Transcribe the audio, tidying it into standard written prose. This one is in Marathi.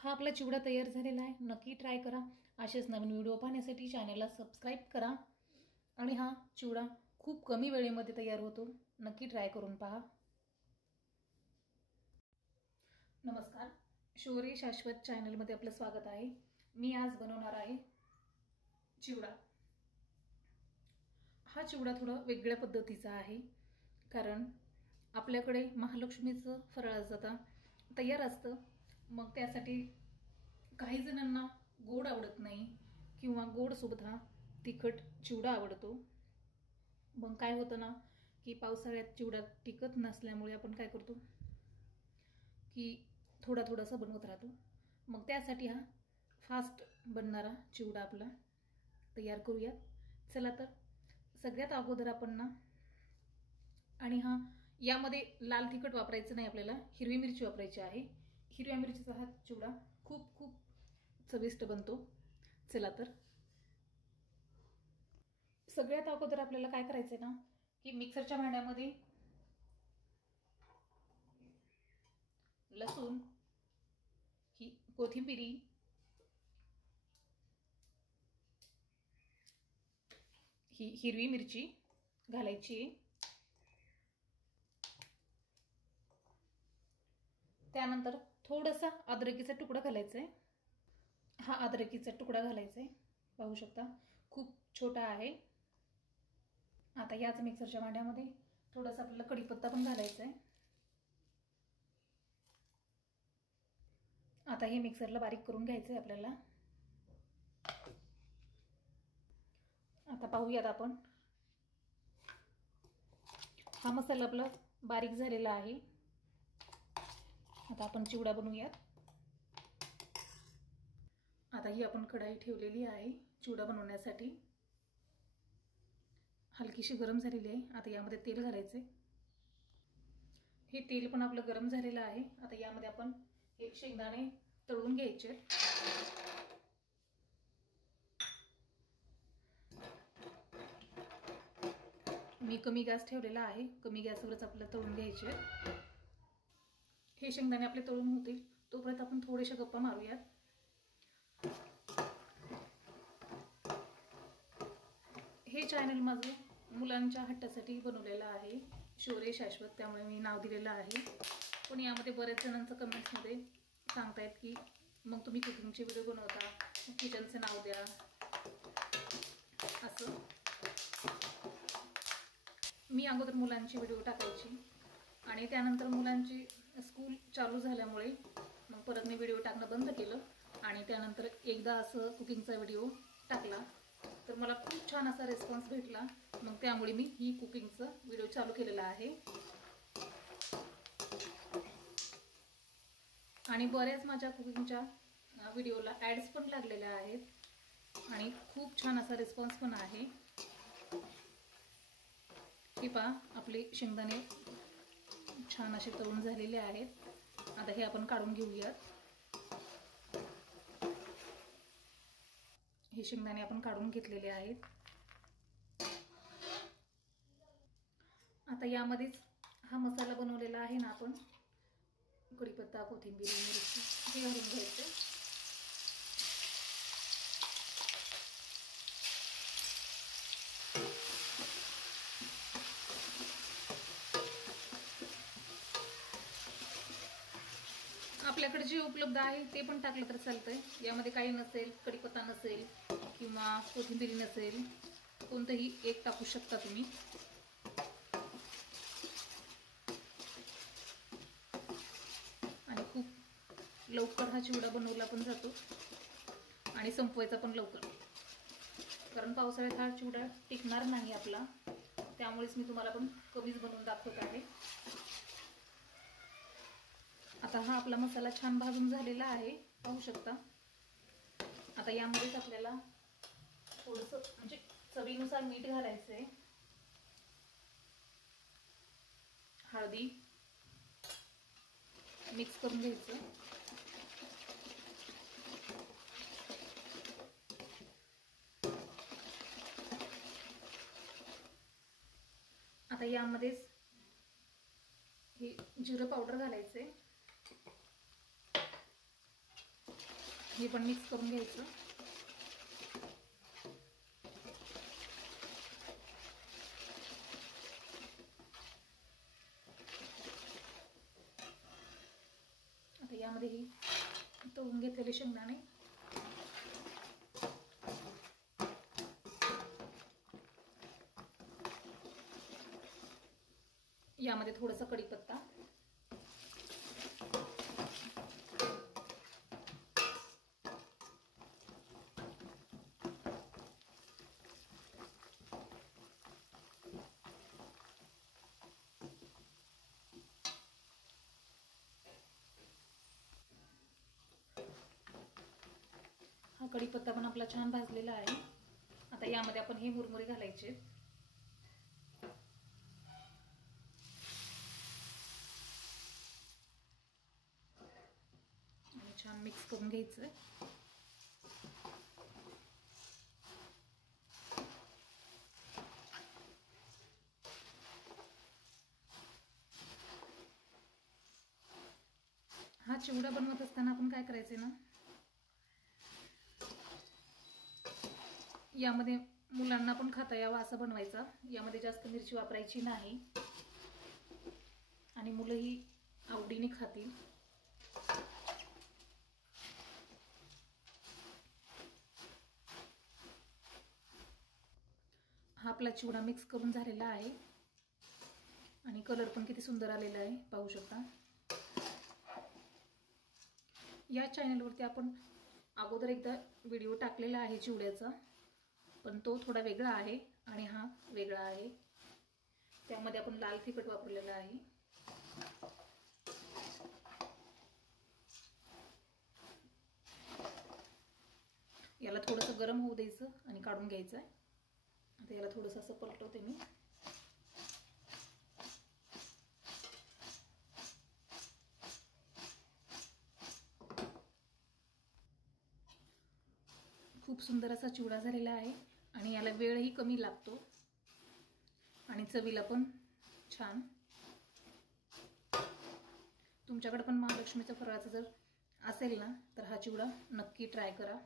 हा आपला चिवडा तयार झालेला आहे। नक्की ट्राय करा। असेच नवीन व्हिडिओ पाहण्यासाठी चॅनलला सबस्क्राइब करा। आणि हा चिवडा खूप कमी वेळेमध्ये तयार होतो। नक्की ट्राय करून पहा। नमस्कार, शौर्य शाश्वत चॅनलमध्ये आपलं स्वागत आहे। मी आज बनवणार आहे चिवडा। हा चिवडा थोडा वेगळ्या पद्धतीचा आहे, कारण आपल्याकडे महालक्ष्मीचं फराळ जाता तयार असतं। मग त्यासाठी काही जणांना गोड आवडत नाही किंवा गोड सोबत हा तिखट चिवडा आवडतो। मग काय होतं ना की पावसाळ्यात चिवडा टिकत नसल्यामुळे आपण काय करतो की थोडा थोडासा बनवत राहतो। मग त्यासाठी हा फास्ट बनणारा चिवडा आपला तयार करूया। चला तर सगळ्यात अगोदर आपण ना, आणि हा यामध्ये लाल तिखट वापरायचं नाही, आपल्याला हिरवी मिरची वापरायची आहे। हिरव्या मिरचीचा हा चिवडा खूप खूप चविष्ट बनतो। चला तर सगळ्यात अगोदर आपल्याला काय करायचंय ना की मिक्सरच्या भांड्यामध्ये लसूण, ही कोथिंबीर, ही हिरवी मिरची घालायची। त्यानंतर थोडासा अद्रकीचा तुकडा घालायचा आहे। हा अद्रकीचा तुकडा घालायचा आहे, पाहू शकता खूप छोटा आहे। आता याच मिक्सरच्या भांड्यामध्ये थोडासा आपल्याला कढीपत्ता पण घालायचा आहे। आता हे मिक्सरला बारीक करून घ्यायचं आहे आपल्याला। आता पाहूयात आपण, हा मसाला आपला बारीक झालेला आहे। आता आपण चिवडा बनवूयात। आता ही आपण कढाई ठेवलेली आहे चिवडा बनवण्यासाठी, हलकीशी गरम झालेली आहे। आता यामध्ये तेल घालायचे। हे तेल पण आपलं गरम झालेलं आहे। आता यामध्ये आपण हे शेंगदाणे तळून घ्यायचे। मी कमी गॅस ठेवलेला आहे, कमी गॅसवरच आपल्याला तळून घ्यायचे। हे शेंगदाणे आपले तळून होतील तोपर्यंत आपण थोडेशा गप्पा मारूयात। हे चॅनल माझं मुलांच्या हट्टासाठी बनवलेलं आहे, शौर्य शाश्वत, त्यामुळे मी नाव दिलेलं आहे। पण यामध्ये बऱ्याच जणांचं कमेंट्समध्ये सांगतायत की मग तुम्ही कुकिंगचे व्हिडिओ बनवता, किचनचं नाव द्या असं। मी अगोदर मुलांची व्हिडिओ टाकायची आणि त्यानंतर मुलांची स्कूल चालू झाल्यामुळे मग परत मी व्हिडिओ टाकणं बंद केलं। आणि त्यानंतर एकदा असं कुकिंगचा व्हिडिओ टाकला तर मला खूप छान असा रिस्पॉन्स भेटला। मग त्यामुळे मी ही कुकिंगचा व्हिडिओ चालू केलेला आहे। आणि बऱ्याच माझ्या कुकिंगच्या व्हिडिओला ॲड्स पण लागलेल्या आहेत आणि खूप छान असा रिस्पॉन्स पण आहे। हे पहा, आपले शेंगदाणे छान असे तळून झालेले आहेत। आता हे आपण काढून घेऊयात। हे शेंगदाणे आपण काढून घेतलेले आहेत। आता यामध्येच हा मसाला बनवलेला आहे ना आपण, कढीपत्ता, कोथिंबीर, मिरची, हे घालून घ्यायचे। आपल्याकडे जे उपलब्ध आहे ते पण टाकलं तर चालतंय। यामध्ये काही नसेल, कढीपत्ता नसेल किंवा कोथिंबीर नसेल, कोणतंही एक टाकू शकता तुम्ही। आणि खूप लवकर हा चिवडा बनवला पण जातो आणि संपवायचा पण लवकर, कारण पावसाळ्यात हा चिवडा टिकणार नाही आपला, त्यामुळेच मी तुम्हाला पण कमीच बनवून दाखवत आहे। आता हा आपला मसाला छान भाजून झालेला आहे, पाहू शकता। आता यामध्येच आपल्याला थोडंसं म्हणजे चवीनुसार मीठ घालायचंय, हळदी मिक्स करून घ्यायचं। आता यामध्येच हे जिरं पावडर घालायचे। हे पण मिक्स करून घ्यायचं. आता यामध्ये ही तळून घेतलेले शेंगदाणे, यामध्ये थोडासा कढीपत्ता, हा कढीपत्ता पण आपला छान भाजलेला आहे. आता यामध्ये आपण हे मुरमुरे घालायचे. आणि छान मिक्स करून घ्यायचं. हा चिवडा बनवत असताना आपण काय करायचे ना, यामध्ये मुलांना पण खाता यावा असं बनवायचा. यामध्ये जास्त मिरची वापरायची नाही आणि मुलंही आवडीने खातील. हा आपला चिवडा मिक्स करून झालेला आहे आणि कलर पण किती सुंदर आलेला आहे, पाहू शकता. या चॅनलवरती आपण अगोदर एकदा व्हिडिओ टाकलेला आहे चिवड्याचा, पण तो थोडा वेगळा आहे आणि हा वेगळा आहे. त्यामध्ये आपण लाल तिखट वापरलेलं आहे. याला थोडंसं गरम होऊ द्यायचं आणि काढून घ्यायचं आहे. आता याला थोडंसं असं पलटवते मी. खूप सुंदर असा चिवडा झालेला आहे आणि याला वेळही कमी लागतो आणि चवीला पण छान. तुमच्याकडे पण महालक्ष्मीचा फराळाचा जर असेल ना, तर हा चिवडा नक्की ट्राय करा.